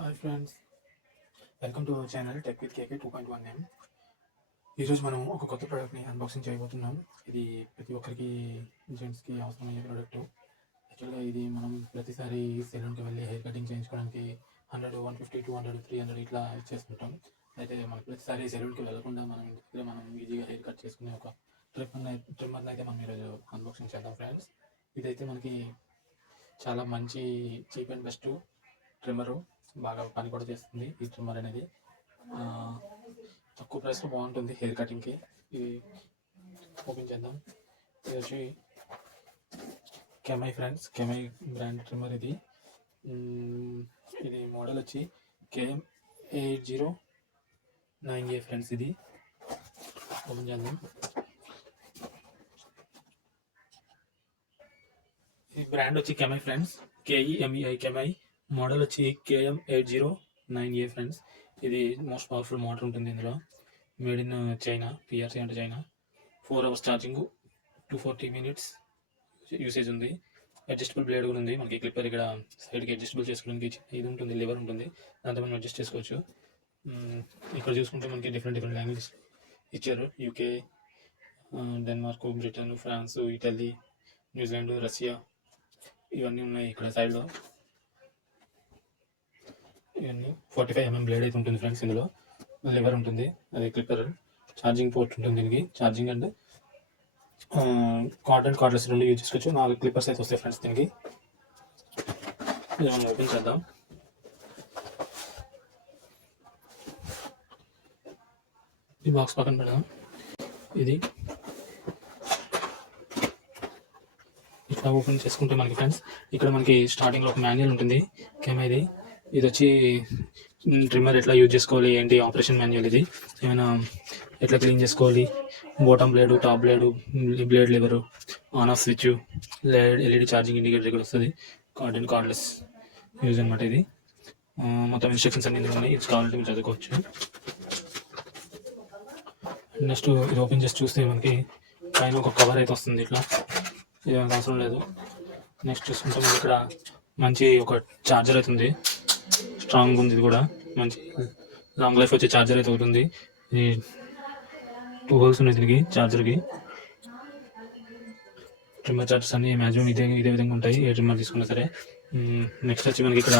Hi friends, welcome to our channel tech with కేకే 2.1 నేమ్. ఈరోజు మనం ఒక కొత్త ప్రోడక్ట్ని అన్బాక్సింగ్ చేయబోతున్నాం. ఇది ప్రతి ఒక్కరికి జెంట్స్కి అవసరమయ్యే ప్రోడక్ట్. యాక్చువల్గా ఇది మనం ప్రతిసారి సెలూన్కి వెళ్ళి హెయిర్ కటింగ్ చేయించుకోవడానికి 100, 150, 200, 300 ఇట్లా ఇచ్చేస్తుంటాం. అయితే మనకి ప్రతిసారి సెలూన్కి వెళ్ళకుండా మనం ఈజీగా హెయిర్ కట్ చేసుకునే ఒక ట్రిమ్మర్ని అయితే మనం ఈరోజు అన్బాక్సింగ్ చేద్దాం ఫ్రెండ్స్. ఇదైతే మనకి చాలా మంచి చీప్ అండ్ బెస్ట్ ట్రిమ్మరు, బాగా పని కూడా చేస్తుంది ఈ ట్రిమ్మర్ అనేది. తక్కువ ప్రైస్లో బాగుంటుంది హెయిర్ కటింగ్కి. ఇది ఓపెన్ చేద్దాం. ఇది వచ్చి కెమై ఫ్రెండ్స్, కెమై బ్రాండ్ ట్రిమ్మర్ ఇది. ఇది మోడల్ వచ్చి KM809A ఫ్రెండ్స్. ఇది ఓపెన్ చేద్దాం. ఈ బ్రాండ్ వచ్చి కెమై ఫ్రెండ్స్, KEMEI కెమై. మోడల్ వచ్చి KM809A ఫ్రెండ్స్. ఇది మోస్ట్ పవర్ఫుల్ మోటార్ ఉంటుంది ఇందులో. మేడ్ ఇన్ చైనా, PRC అంటే చైనా. 4 hours ఛార్జింగ్, 240 minutes యూసేజ్ ఉంది. అడ్జస్టబుల్ బ్లేడ్ కూడా ఉంది. మనకి క్లిప్పర్ ఇక్కడ సైడ్కి అడ్జస్టబుల్ చేసుకోవడానికి ఇది ఉంటుంది, లివర్ ఉంటుంది, దాంతో మనం అడ్జస్ట్ చేసుకోవచ్చు. ఇక్కడ చూసుకుంటే మనకి డిఫరెంట్ లాంగ్వేజెస్ ఇచ్చారు. UK, Denmark, Britain, France, Italy, New Zealand, Russia ఇవన్నీ ఉన్నాయి ఇక్కడ సైడ్లో. ఇవన్నీ 45 mm బ్లేడ్ అయితే ఉంటుంది ఫ్రెండ్స్. ఇందులో లివర్ ఉంటుంది, అది క్లిప్పర్, ఛార్జింగ్ పోర్ట్ ఉంటుంది దీనికి. ఛార్జింగ్ అండ్ కార్డ్లెస్ రెండు యూజ్ చేసుకోవచ్చు. 4 క్లిప్పర్స్ అయితే వస్తాయి ఫ్రెండ్స్ దీనికి. ఇది మనం ఓపెన్ చేద్దాం. ఈ బాక్స్ పక్కన పెడదాం. ఇది ఇట్లా ఓపెన్ చేసుకుంటే మనకి ఫ్రెండ్స్ ఇక్కడ మనకి స్టార్టింగ్లో ఒక మాన్యువల్ ఉంటుంది కెమైది. ఇది వచ్చి ట్రిమ్మర్ ఎట్లా యూజ్ చేసుకోవాలి ఏంటి ఆపరేషన్ మాన్యువల్. ఇది ఏమైనా ఎట్లా క్లీన్ చేసుకోవాలి, bottom blade, top blade, blade liver, on off switch, LED charging indicator ఇక్కడ వస్తుంది. కార్డ్లెస్ యూజ్ అనమాట ఇది. మొత్తం ఇన్స్ట్రక్షన్స్ అన్ని ఉన్నాయి. ఇది కావాలంటే మీరు చదువుకోవచ్చు. నెక్స్ట్ ఇది ఓపెన్ చేసి చూస్తే మనకి పైన ఒక కవర్ అయితే వస్తుంది. ఇట్లా ఏమైనా అవసరం లేదు. నెక్స్ట్ చూసుకుంటే మనకి ఇక్కడ మంచి ఒక ఛార్జర్ అవుతుంది, స్ట్రాంగ్ ఉంది. ఇది కూడా మంచి లాంగ్ లైఫ్ వచ్చే ఛార్జర్ అయితే అవుతుంది. ఇది 2 holes ఉన్నాయి దీనికి ఛార్జర్కి. ట్రిమ్మర్ ఛార్జర్స్ అన్ని మ్యాక్సిమం ఇదే విధంగా ఉంటాయి ఏ ట్రిమ్మర్ తీసుకున్నా సరే. నెక్స్ట్ వచ్చి మనకి ఇక్కడ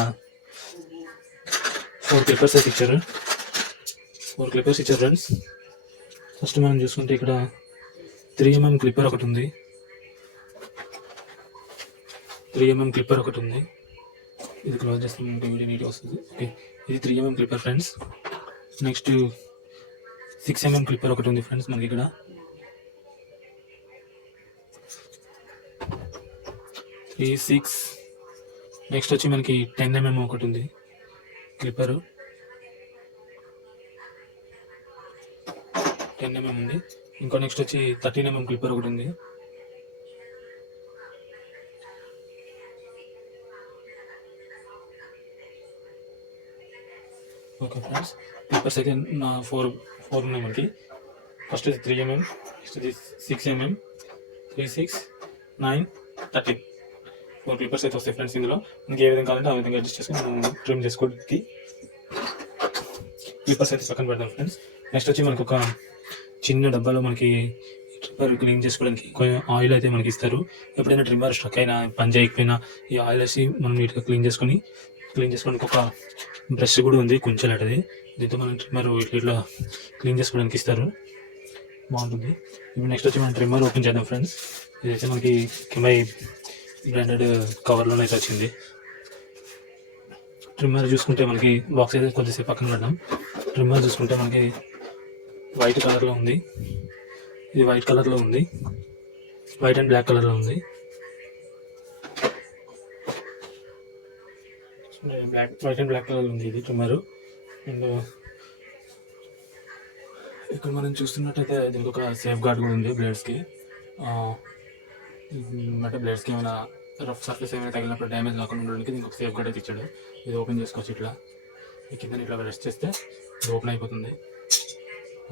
4 క్లిప్పర్స్ అయితే ఇచ్చారు. 4 క్లిప్పర్స్ ఇచ్చారు ఫ్రెండ్స్. ఫస్ట్ మనం చూసుకుంటే ఇక్కడ 3 mm క్లిప్పర్ ఒకటి ఉంది. 3 mm క్లిప్పర్ ఒకటి ఉంది. ఇది క్లోజ్ చేస్తే మనకి వీడియో నీట్గా వస్తుంది. ఓకే, ఇది 3 mm clipper friends. Next 6 mm clipper ఒకటి ఉంది ఫ్రెండ్స్ మనకి ఇక్కడ. 3, 6. నెక్స్ట్ వచ్చి మనకి 10 mm ఒకటి ఉంది క్లిప్పరు. 10 mm ఉంది. ఇంకో నెక్స్ట్ వచ్చి 13 mm క్లిప్పర్ ఒకటి ఉంది. ఓకే ఫ్రెండ్స్, క్లిప్పర్స్ అయితే 4 ఉన్నాయి మనకి. ఫస్ట్ ఇది 3 mm, నెక్స్ట్ ఇది 6 mm, 3, 6, 9, 13. 4 క్లిప్పర్స్ అయితే వస్తాయి ఫ్రెండ్స్. ఇందులో మనకి ఏ విధంగా కావాలంటే ఆ విధంగా అడ్జస్ట్ చేసుకొని మనం ట్రిమ్ చేసుకోవడానికి క్లిప్పర్స్ అయితే పక్కన పెడదాం ఫ్రెండ్స్. నెక్స్ట్ వచ్చి మనకు ఒక చిన్న డబ్బాలో మనకి ట్రిమ్మర్ క్లీన్ చేసుకోవడానికి ఆయిల్ అయితే మనకి ఇస్తారు. ఎప్పుడైనా ట్రిమ్మర్ స్ట్రక్ అయినా పని చేయకపోయినా ఈ ఆయిల్ వేసి మనం నీట్గా క్లీన్ చేసుకోవడానికి ఒక బ్రష్ కూడా ఉంది, కొంచెం అటది. దీంతో మనం ట్రిమ్మర్ ఇట్లా క్లీన్ చేసుకోవడానికి ఇస్తారు, బాగుంటుంది. ఇప్పుడు నెక్స్ట్ వచ్చి మనం ట్రిమ్మర్ ఓపెన్ చేద్దాం ఫ్రెండ్స్. ఇదైతే మనకి కెమై బ్రాండెడ్ కవర్లోనే అయితే వచ్చింది. ట్రిమ్మర్ చూసుకుంటే మనకి బాక్స్ అయితే కొద్దిసేపు పక్కన పెడదాం. ట్రిమ్మర్ చూసుకుంటే మనకి వైట్ కలర్లో ఉంది. ఇది వైట్ కలర్లో ఉంది, వైట్ అండ్ బ్లాక్ కలర్లో ఉంది. వైట్ అండ్ బ్లాక్ కలర్లో ఉంది ఇది ట్రిమ్మర్. అండ్ ఇక్కడ మనం చూస్తున్నట్టయితే దీనికి ఒక సేఫ్ గార్డ్ కూడా ఉంది బ్లేడ్స్కి. అంటే బ్లేడ్స్కి ఏమైనా రఫ్ సర్ఫేస్ ఏమైనా తగిలినప్పుడు డ్యామేజ్ కాకుండా ఉండడానికి దీనికి ఒక సేఫ్ గార్డ్ అయితే ఇచ్చాడు. ఇది ఓపెన్ చేసుకోవచ్చు. ఇట్లా ఈ కింద ఇట్లా రెస్ట్ చేస్తే ఇది ఓపెన్ అయిపోతుంది.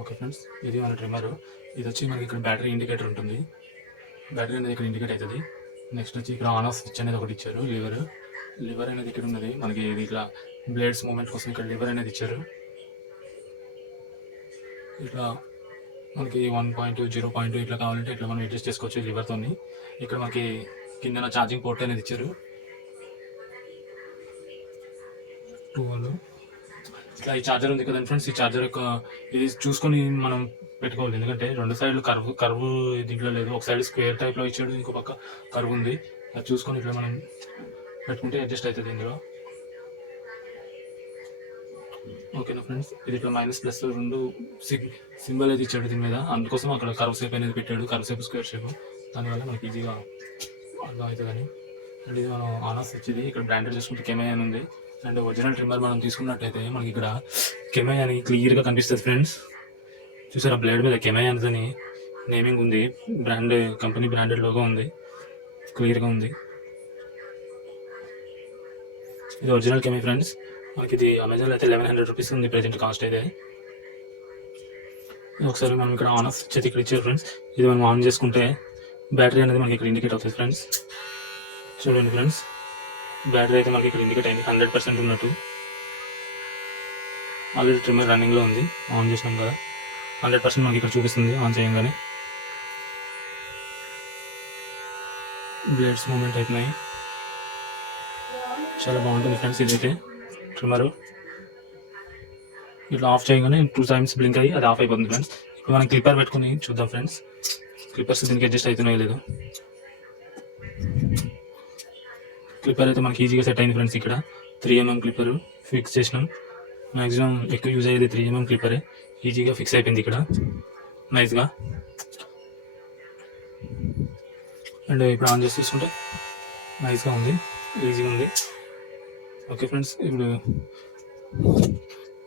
ఓకే ఫ్రెండ్స్, ఇది మన ట్రిమ్మర్. ఇది వచ్చి మనకి ఇక్కడ బ్యాటరీ ఇండికేటర్ ఉంటుంది. బ్యాటరీ అనేది ఇక్కడ ఇండికేట్ అవుతుంది. నెక్స్ట్ వచ్చి ఇక్కడ ఆన్ ఆఫ్ స్విచ్ అనేది ఒకటి ఇచ్చారు. లివర్ అనేది ఇక్కడ ఉన్నది మనకి. ఇది ఇట్లా బ్లేడ్స్ మూమెంట్ కోసం ఇక్కడ లివర్ అనేది ఇచ్చారు. ఇట్లా మనకి 1.2 0.2 ఇట్లా కావాలంటే ఇట్లా మనం అడ్జస్ట్ చేసుకోవచ్చు లివర్తో. ఇక్కడ మనకి కింద ఛార్జింగ్ పోర్ట్ అనేది ఇచ్చారు 2 ఇట్లా. ఈ ఛార్జర్ ఉంది కదండి ఫ్రెండ్స్, ఈ ఛార్జర్ యొక్క ఇది చూసుకొని మనం పెట్టుకోవాలి, ఎందుకంటే 2 సైడ్లు కర్వ్ దీంట్లో లేదు. ఒక సైడ్ స్క్వేర్ టైప్లో ఇచ్చాడు, ఇంకో పక్క కర్వ్ ఉంది. అది చూసుకొని ఇట్లా మనం పెట్టుకుంటే అడ్జస్ట్ అవుతుంది ఇందులో. ఓకేనా ఫ్రెండ్స్, ఇది ఇట్లా మైనస్ ప్లస్ 2 సింబల్ అయితే ఇచ్చాడు దీని మీద, అందుకోసం అక్కడ కర్వ్ షేప్ అనేది పెట్టాడు, కర్వ్ షేప్ స్క్వేర్ షేప్. దానివల్ల మనకి ఈజీగా అర్థం అవుతుందని. అండ్ ఇది మనం ఆన్ ఆఫ్ స్విచ్. ఇది ఇక్కడ బ్రాండెడ్ చేసుకుంటే కెమెరా అని ఉంది. అండ్ ఒరిజినల్ ట్రిమ్మర్ మనం తీసుకున్నట్టయితే మనకి ఇక్కడ కెమెరా అని క్లియర్గా కనిపిస్తుంది ఫ్రెండ్స్. చూసారా, బ్లేడ్ మీద కెమెరా అని నేమింగ్ ఉంది, బ్రాండ్ కంపెనీ బ్రాండెడ్ లోగో ఉంది, క్లియర్గా ఉంది. ఇది ఒరిజినల్ కెమెరా ఫ్రెండ్స్. మనకి ఇది అమెజాన్లో అయితే 1100 రూపీస్ ఉంది ప్రెజెంట్ కాస్ట్ అయితే. ఒకసారి మనం ఇక్కడ ఆన్ ఆఫ్ స్విచ్ ఇక్కడ ఇచ్చారు ఫ్రెండ్స్. ఇది మనం ఆన్ చేసుకుంటే బ్యాటరీ అనేది మనకి ఇక్కడ ఇండికేట్ అవుతుంది ఫ్రెండ్స్. చూడండి ఫ్రెండ్స్, బ్యాటరీ అయితే మనకి ఇక్కడ ఇండికేట్ అయింది 100% ఉన్నట్టు. ఆల్రెడీ ట్రిమ్మర్ రన్నింగ్లో ఉంది, ఆన్ చేసినాం కదా, 100% మనకి ఇక్కడ చూపిస్తుంది ఆన్ చేయగానే. బ్లేడ్స్ మూమెంట్ అవుతున్నాయి, చాలా బాగుంటుంది ఫ్రెండ్స్. ఇదైతే ట్రిమ్మరు ఇట్లా ఆఫ్ చేయగానే 2 టైమ్స్ బ్లింక్ అయ్యి అది ఆఫ్ అయిపోతుంది ఫ్రెండ్స్. ఇప్పుడు మనం క్లిప్పర్ పెట్టుకుని చూద్దాం ఫ్రెండ్స్, క్లిప్పర్స్ దీనికి అడ్జస్ట్ అవుతున్నాయో లేదో. క్లిప్పర్ అయితే మనకి ఈజీగా సెట్ అయింది ఫ్రెండ్స్. ఇక్కడ 3mm క్లిప్పర్ ఫిక్స్ చేసినాం. మ్యాక్సిమం ఎక్కువ యూజ్ అయ్యేది 3mm క్లిప్పరే, ఈజీగా ఫిక్స్ అయిపోయింది ఇక్కడ నైస్గా. అండ్ ఇప్పుడు ఆన్ చేసి చూసుకుంటే నైస్గా ఉంది, ఈజీగా ఉంది. ఓకే ఫ్రెండ్స్, ఇప్పుడు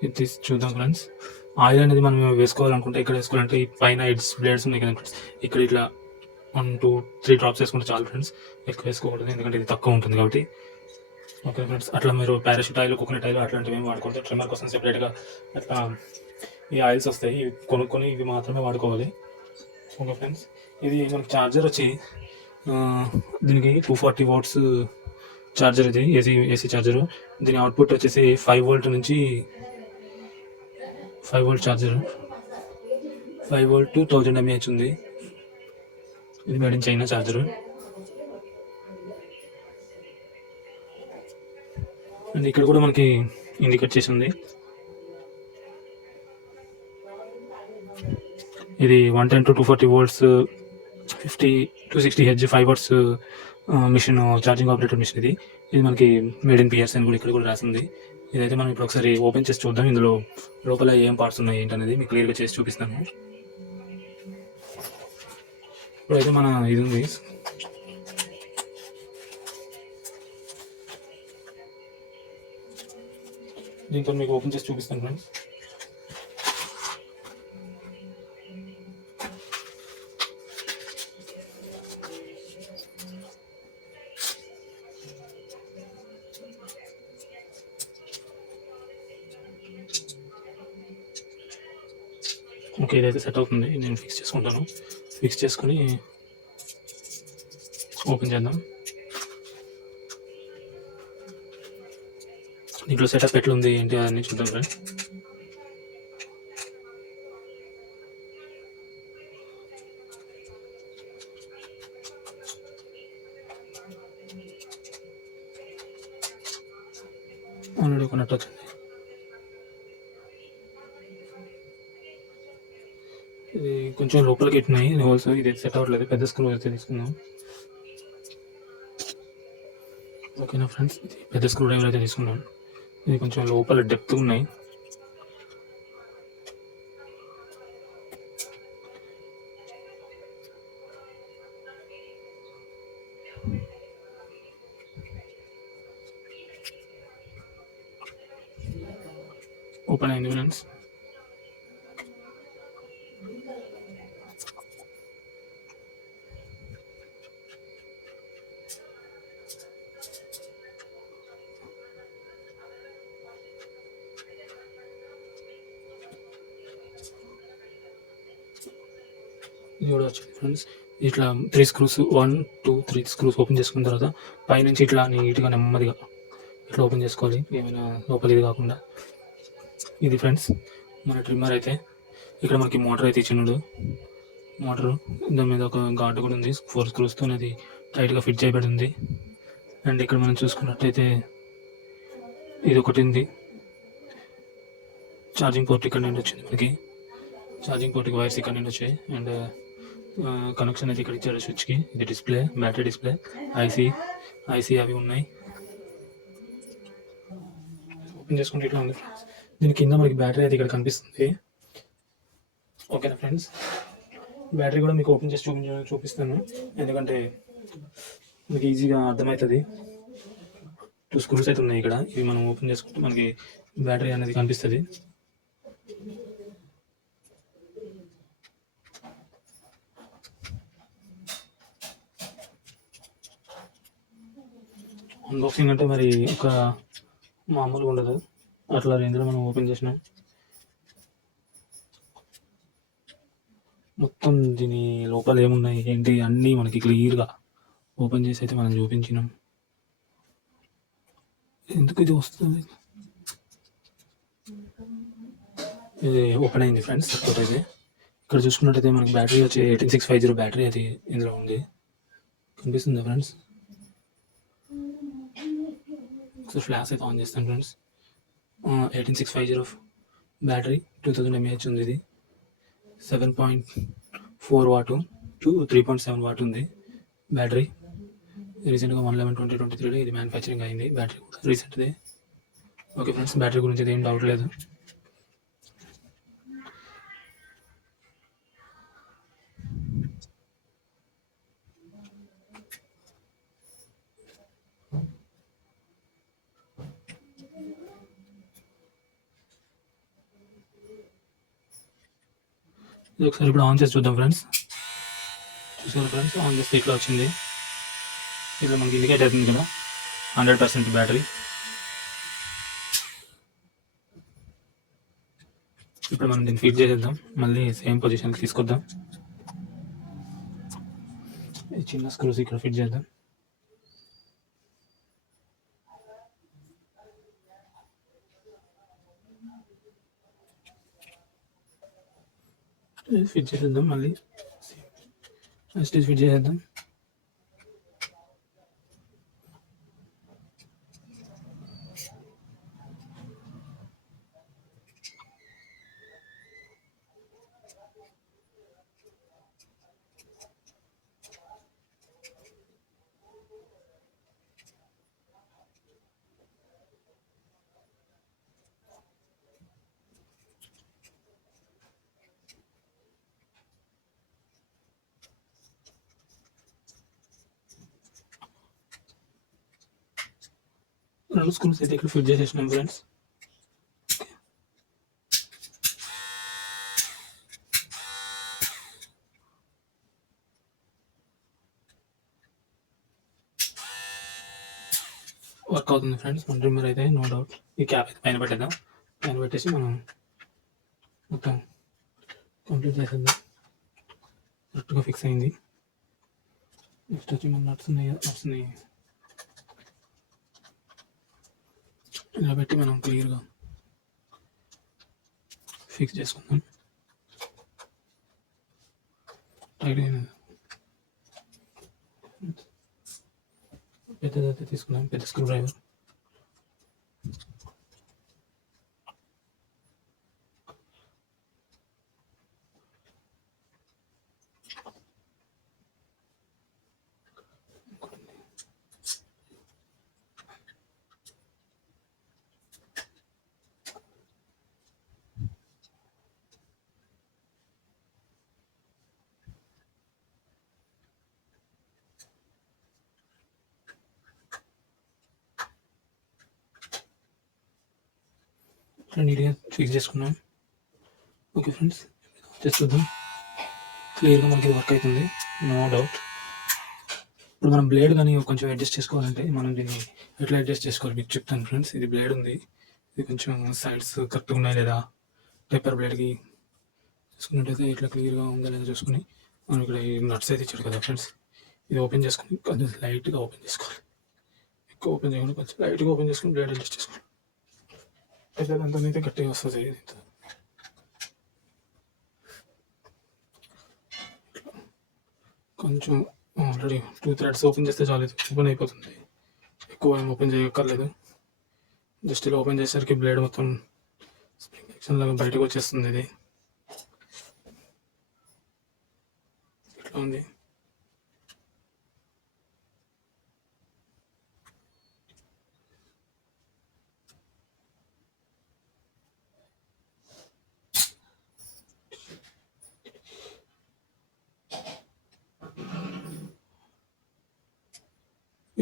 ఇది తీసి చూద్దాం ఫ్రెండ్స్. ఆయిల్ అనేది మనం వేసుకోవాలనుకుంటే ఇక్కడ వేసుకోవాలంటే ఈ పైన బ్లేడ్స్ ఉన్నాయి కదా ఫ్రెండ్స్, ఇక్కడ ఇట్లా 1 2 3 డ్రాప్స్ వేసుకుంటే చాలు ఫ్రెండ్స్, ఎక్కువ వేసుకోకూడదు ఎందుకంటే ఇది తక్కువ ఉంటుంది కాబట్టి. ఓకే ఫ్రెండ్స్, అట్లా మీరు పారాషూట్ ఆయిల్, కోకోనట్ ఆయిల్ అట్లాంటివి ఏమి వాడుకోవద్దు. ట్రిమ్మర్ కోసం సెపరేట్గా అట్లా ఈ ఆయిల్స్ వస్తాయి, ఇవి కొనుక్కొని ఇవి మాత్రమే వాడుకోవాలి. ఓకే ఫ్రెండ్స్, ఇది మనకి ఛార్జర్ వచ్చి దీనికి 240 వాట్స్ ఛార్జర్, ఇది ఏసీ ఛార్జరు. దీని అవుట్పుట్ వచ్చేసి 5 వోల్ట్ నుంచి 5 వోల్ట్ ఛార్జర్, 5 వోల్ట్ 1000 mAh ఉంది. ఇది made in China charger. And ఇక్కడ కూడా మనకి ఇండికేట్ చేసి ఉంది, ఇది 110 to 240 volts 50 to 60 Hz 5 watts machine, charging operator machine. ఇది మనకి మేడ్ ఇన్ పిఆర్సీ అని కూడా ఇక్కడ కూడా రాసింది. ఇదైతే మనం ఇప్పుడు ఒకసారి ఓపెన్ చేసి చూద్దాం, ఇందులో లోపల ఏం పార్ట్స్ ఉన్నాయి ఏంటనేది మీకు క్లియర్గా చేసి చూపిస్తాను. ఇప్పుడైతే మన ఇది ఉంది, దీంతో మీకు ఓపెన్ చేసి చూపిస్తాను ఫ్రెండ్స్. ఓకే, ఇదైతే సెట్ అవుతుంది. నేను ఫిక్స్ చేసుకుంటాను, ఫిక్స్ చేసుకొని ఓపెన్ చేద్దాం. దీంట్లో సెటప్ ఎట్లుంది ఏంటి అన్నీ చూద్దాం ఫ్రెండ్స్. ఆల్రెడీ ఒక నట్ వచ్చింది. ఇది కొంచెం లోపలికి ఇట్టున్నాయి హోల్స్, ఇది సెట్ అవ్వట్లేదు. పెద్ద స్క్రూ అయితే తీసుకుందాం. ఓకేనా ఫ్రెండ్స్, ఇది పెద్ద స్క్రూ డ్రైవర్ అయితే తీసుకున్నాం. ఇది కొంచెం లోపల డెప్త్ ఉన్నాయి. ఓపెన్ అయింది ఫ్రెండ్స్. ఇది కూడా వచ్చింది ఫ్రెండ్స్. ఇట్లా 3 స్క్రూస్ 1 2 3 స్క్రూస్ ఓపెన్ చేసుకున్న తర్వాత పైనుంచి ఇట్లా నీట్గా నెమ్మదిగా ఇట్లా ఓపెన్ చేసుకోవాలి, ఏమైనా లోపలిది కాకుండా. ఇది ఫ్రెండ్స్ మన ట్రిమ్మర్ అయితే. ఇక్కడ మనకి మోటార్ అయితే ఇచ్చినాడు. మోటారు దాని మీద ఒక గార్డు కూడా ఉంది, 4 స్క్రూస్తో అది టైట్గా ఫిట్ చేయబడి ఉంది. అండ్ ఇక్కడ మనం చూసుకున్నట్టయితే ఇది ఒకటి ఉంది, ఛార్జింగ్ పోర్ట్ ఇక్కడ నుండి వచ్చింది మనకి. ఛార్జింగ్ పోర్ట్కి వైర్స్ ఇక్కడ నుండి వచ్చాయి. అండ్ కనెక్షన్ అయితే ఇక్కడ ఇచ్చారు స్విచ్కి. ఇది డిస్ప్లే, బ్యాటరీ డిస్ప్లే, ఐసీ అవి ఉన్నాయి. ఓపెన్ చేసుకుంటే ఇట్లా ఉంది ఫ్రెండ్స్. దీని కింద మనకి బ్యాటరీ అయితే ఇక్కడ కనిపిస్తుంది. ఓకేనా ఫ్రెండ్స్, బ్యాటరీ కూడా మీకు ఓపెన్ చేసి చూపిస్తాను, ఎందుకంటే మీకు ఈజీగా అర్థమవుతుంది. 2 స్క్రూస్ అయితే ఉన్నాయి ఇక్కడ. ఇవి మనం ఓపెన్ చేసుకుంటే మనకి బ్యాటరీ అనేది కనిపిస్తుంది. అన్బాక్సింగ్ అంటే మరి ఒక మామూలుగా ఉండదు, అట్లా రేంజ్లో మనం ఓపెన్ చేసినాం. మొత్తం దీని లోపల ఏమున్నాయి ఏంటి అన్నీ మనకి క్లియర్గా ఓపెన్ చేసి అయితే మనం చూపించినాం. ఎందుకు ఇది వస్తుంది, ఇది ఓపెన్ అయింది ఫ్రెండ్స్. అయితే ఇక్కడ చూసుకున్నట్టయితే మనకి బ్యాటరీ వచ్చి 18650 బ్యాటరీ అది ఇందులో ఉంది, కనిపిస్తుందా ఫ్రెండ్స్. సో ఫ్లాష్ అయితే ఆన్ చేస్తాను ఫ్రెండ్స్. 18650 బ్యాటరీ, 2000 mAh ఉంది. ఇది 7.4 వాట్ టు 3.7 వాట్ ఉంది బ్యాటరీ. రీసెంట్గా 1/11/2023 ఇది మ్యానుఫ్యాక్చరింగ్ అయింది. బ్యాటరీ కూడా రీసెంట్దే. ఓకే ఫ్రెండ్స్, బ్యాటరీ గురించి ఏం డౌట్ లేదు. ఇది ఒకసారి ఇప్పుడు ఆన్ చేసి చూద్దాం ఫ్రెండ్స్. చూసారు ఫ్రెండ్స్, ఆన్ చేస్తే ఇట్లా వచ్చింది. ఇట్లా మనకి ఇండికేట్ అవుతుంది కదా 100% బ్యాటరీ. ఇప్పుడు మనం దీన్ని ఫిట్ చేసేద్దాం, మళ్ళీ సేమ్ పొజిషన్కి తీసుకొద్దాం. ఈ చిన్న స్క్రూస్ ఇక్కడ ఫిట్ చేద్దాం. ఫిట్ చేసేద్దాం, మళ్ళీ స్టేజ్ ఫిట్ చేసేద్దాం. రెండు స్క్రూస్ అయితే ఇక్కడ ఫిట్ చేసేసినాం ఫ్రెండ్స్. వర్క్ అవుతుంది ఫ్రెండ్స్ మన డ్రిమ్మర్ అయితే, నో డౌట్. ఈ క్యాప్ అయితే పైన పెట్టేద్దాం. పైన పెట్టేసి మనం మొత్తం కంప్లీట్ చేసేద్దాం. కరెక్ట్గా ఫిక్స్ అయింది. నెక్స్ట్ వచ్చి మన నట్స్ని ఇలా పెట్టి మనం క్లియర్గా ఫిక్స్ చేసుకుందాం. టైట్ అయినది పెద్దదైతే తీసుకున్నాం, పెద్ద స్క్రూ డ్రైవర్. నీట్గా ఫిక్స్ చేసుకున్నాం. ఓకే ఫ్రెండ్స్, చూద్దాం. క్లియర్గా మనకి వర్క్ అవుతుంది, నో డౌట్. ఇప్పుడు మనం బ్లేడ్ కానీ కొంచెం అడ్జస్ట్ చేసుకోవాలంటే మనం దీన్ని ఎట్లా అడ్జస్ట్ చేసుకోవాలి మీకు చెప్తాను ఫ్రెండ్స్. ఇది బ్లేడ్ ఉంది, ఇది కొంచెం సైడ్స్ కరెక్ట్గా ఉన్నాయి లేదా, పేపర్ బ్లేడ్కి చూసుకున్నట్టయితే ఇట్లా క్లియర్గా ఉందా లేదా చూసుకుని మనం ఇక్కడ ఈ నట్స్ అయితే ఇచ్చాడు కదా ఫ్రెండ్స్, ఇది ఓపెన్ చేసుకుని కొంచెం లైట్గా ఓపెన్ చేసుకోవాలి. ఎక్కువ ఓపెన్ చేయకుండా కొంచెం లైట్గా ఓపెన్ చేసుకుని బ్లేడ్ అడ్జస్ట్ చేసుకోండి. అయితే అదంతా అయితే గట్టిగా వస్తుంది. కొంచెం ఆల్రెడీ 2 థ్రెడ్స్ ఓపెన్ చేస్తే చాలు, ఓపెన్ అయిపోతుంది. ఎక్కువ ఏం ఓపెన్ చేయక్కర్లేదు. జస్ట్ ఇలా ఓపెన్ చేసేసరికి బ్లేడ్ మొత్తం స్ప్రింగ్ యాక్షన్ లాగా బయటకు వచ్చేస్తుంది. ఇది ఇట్లా ఉంది.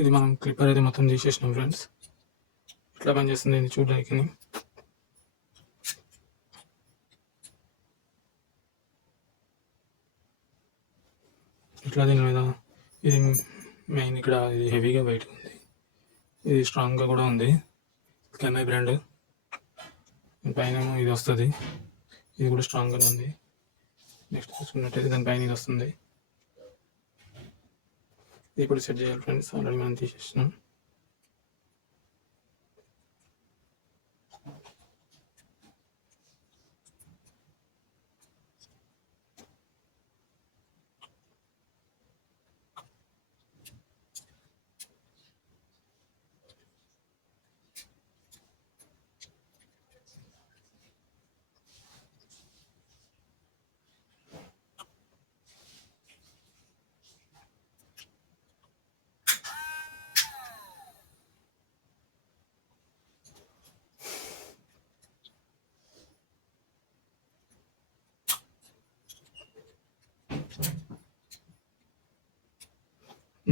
ఇది మనం క్లిప్పర్ అయితే మొత్తం తీసేసినాం ఫ్రెండ్స్. ఇట్లా పనిచేస్తుంది ఇది చూడడానికి. ఇట్లా దీని మీద ఇది మెయిన్ ఇక్కడ ఇది హెవీగా వెయిట్ ఉంది, ఇది స్ట్రాంగ్గా కూడా ఉంది. కెమ్ఐ బ్రాండ్. పైన ఇది వస్తుంది, ఇది కూడా స్ట్రాంగ్గానే ఉంది. నెక్స్ట్ చూసుకున్నట్టయితే దానిపైన ఇది వస్తుంది. ఇది కూడా సెట్ చేయాలి ఫ్రెండ్స్, ఆల్రెడీ మనం తీసేసినాం.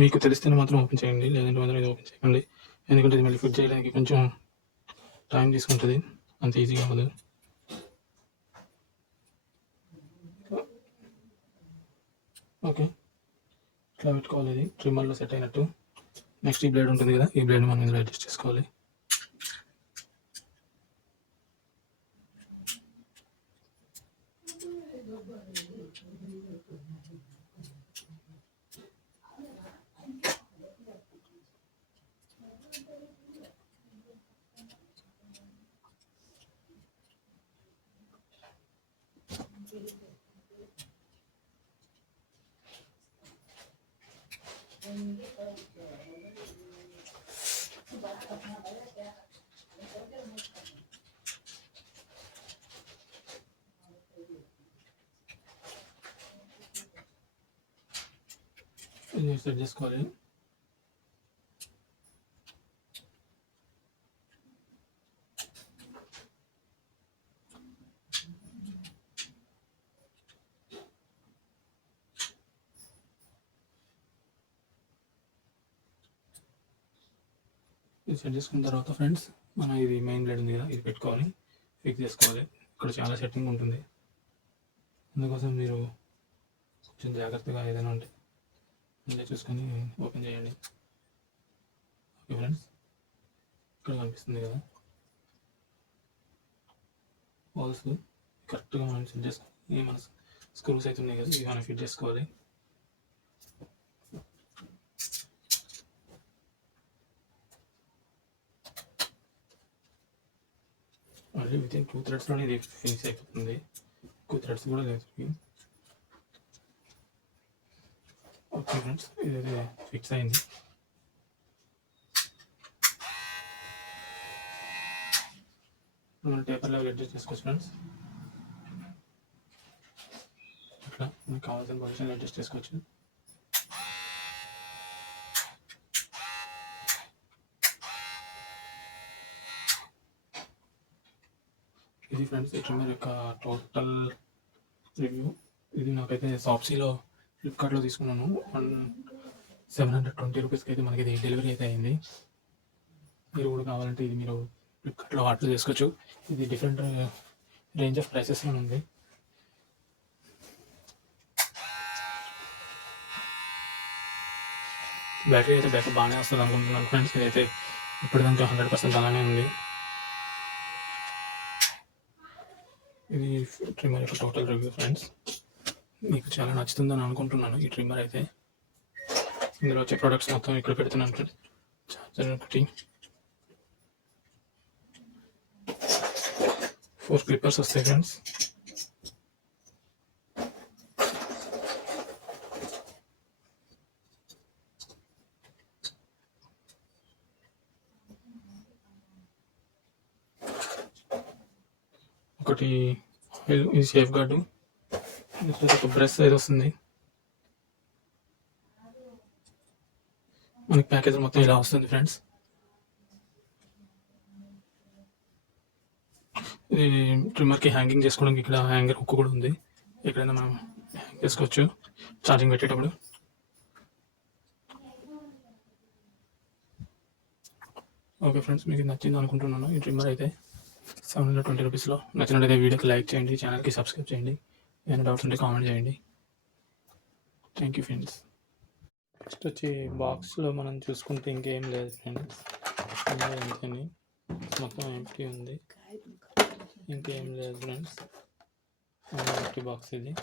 మీకు తెలిస్తేనే మాత్రం ఓపెన్ చేయండి, లేదంటే మాత్రం ఇది ఓపెన్ చేయకండి. ఎందుకంటే ఇది మళ్ళీ ఫిట్ చేయడానికి కొంచెం టైం తీసుకుంటుంది, అంత ఈజీగా అవ్వదు. ఓకే, ఇట్లా పెట్టుకోవాలి. ఇది ట్రిమ్మర్లో సెట్ అయినట్టు. నెక్స్ట్ ఈ బ్లేడ్ ఉంటుంది కదా, ఈ బ్లేడ్ మనం ఇందులో అడ్జస్ట్ చేసుకోవాలి. సెట్ చేసుకోవాలి. ఇది సెట్ చేసుకున్న తర్వాత ఫ్రెండ్స్ మనం ఇది మెయిన్ బ్లేడ్ ఉంది కదా, ఇది పెట్టుకోవాలి, ఫిక్స్ చేసుకోవాలి. ఇక్కడ చాలా సెట్టింగ్ ఉంటుంది, అందుకోసం మీరు కొంచెం జాగ్రత్తగా ఏదైనా ఉంటే ముందే చూసుకొని ఓపెన్ చేయండి. ఓకే ఫ్రెండ్స్, ఇక్కడ కనిపిస్తుంది కదా హోల్స్, కరెక్ట్గా మనం సెట్ చేసుకోవాలి. మన స్క్రూస్ అయితే ఉన్నాయి కదా, ఇవి మనం ఫిట్ చేసుకోవాలి. మళ్ళీ విత్ ఇన్ 2 థ్రెడ్స్లోనే ఇది ఫినిష్ అయిపోతుంది, ఎక్కువ థ్రెడ్స్ కూడా లేదు. ఓకే ఫ్రెండ్స్, ఇదైతే ఫిక్స్ అయింది. మనం టేపర్ లెవెల్ అడ్జస్ట్ చేసుకోవచ్చు ఫ్రెండ్స్. ఇట్లా మనకు కావాల్సిన పొజిషన్ అడ్జస్ట్ చేసుకోవచ్చు. ఇది ఫ్రెండ్స్ ఈ ట్రిమ్మర్ యొక్క టోటల్ రివ్యూ. ఇది నాకైతే షాప్సీలో ఫ్లిప్కార్ట్లో తీసుకున్నాను. 720 రూపీస్కి అయితే మనకి ఇది డెలివరీ అయితే అయింది. మీరు కూడా కావాలంటే ఇది మీరు ఫ్లిప్కార్ట్లో ఆర్డర్ చేసుకోవచ్చు. ఇది డిఫరెంట్ రేంజ్ ఆఫ్ ప్రైసెస్లో ఉంది. బ్యాటరీ అయితే బ్యాకప్ బాగానే వస్తుంది అనుకుంటున్నాను ఫ్రెండ్స్. ఇదైతే ఇప్పటిదాకా 100% అలానే ఉంది. ఇది ట్రిమ్మర్ యొక్క టోటల్ రివ్యూ ఫ్రెండ్స్. మీకు చాలా నచ్చుతుందని అనుకుంటున్నాను ఈ ట్రిమ్మర్ అయితే. ఇందులో వచ్చే ప్రొడక్ట్స్ మొత్తం ఇక్కడ పెడుతున్నాను ఫ్రెండ్స్. చార్జర్ ఒకటి, 4 క్లిప్పర్స్ వస్తాయి ఫ్రెండ్స్. ఒకటి ఇది సేఫ్ గార్డు, ఒక బ్రష్ అయితే వస్తుంది. మనకి ప్యాకేజ్ మొత్తం ఇలా వస్తుంది ఫ్రెండ్స్. ఇది ట్రిమ్మర్కి హ్యాంగింగ్ చేసుకోవడానికి ఇక్కడ హ్యాంగర్ హుక్ కూడా ఉంది, ఎక్కడైనా మనం హ్యాంగ్ చేసుకోవచ్చు ఛార్జింగ్ పెట్టేటప్పుడు. ఓకే ఫ్రెండ్స్, మీకు నచ్చింది అనుకుంటున్నాను ఈ ట్రిమ్మర్ అయితే. 720 రూపీస్లో. నచ్చినట్లయితే వీడియోకి లైక్ చేయండి, ఛానల్కి సబ్స్క్రైబ్ చేయండి, ఏమైనా డౌట్స్ ఉంటే కామెంట్ చేయండి. Thank you friends. నెక్స్ట్ వచ్చి బాక్స్లో మనం చూసుకుంటే ఇంకేం లేదు ఫ్రెండ్స్, ఇంతని మొత్తం ఎంటీ ఉంది, ఇంకేం లేదు ఫ్రెండ్స్. ఎంటీ బాక్స్ ఇది.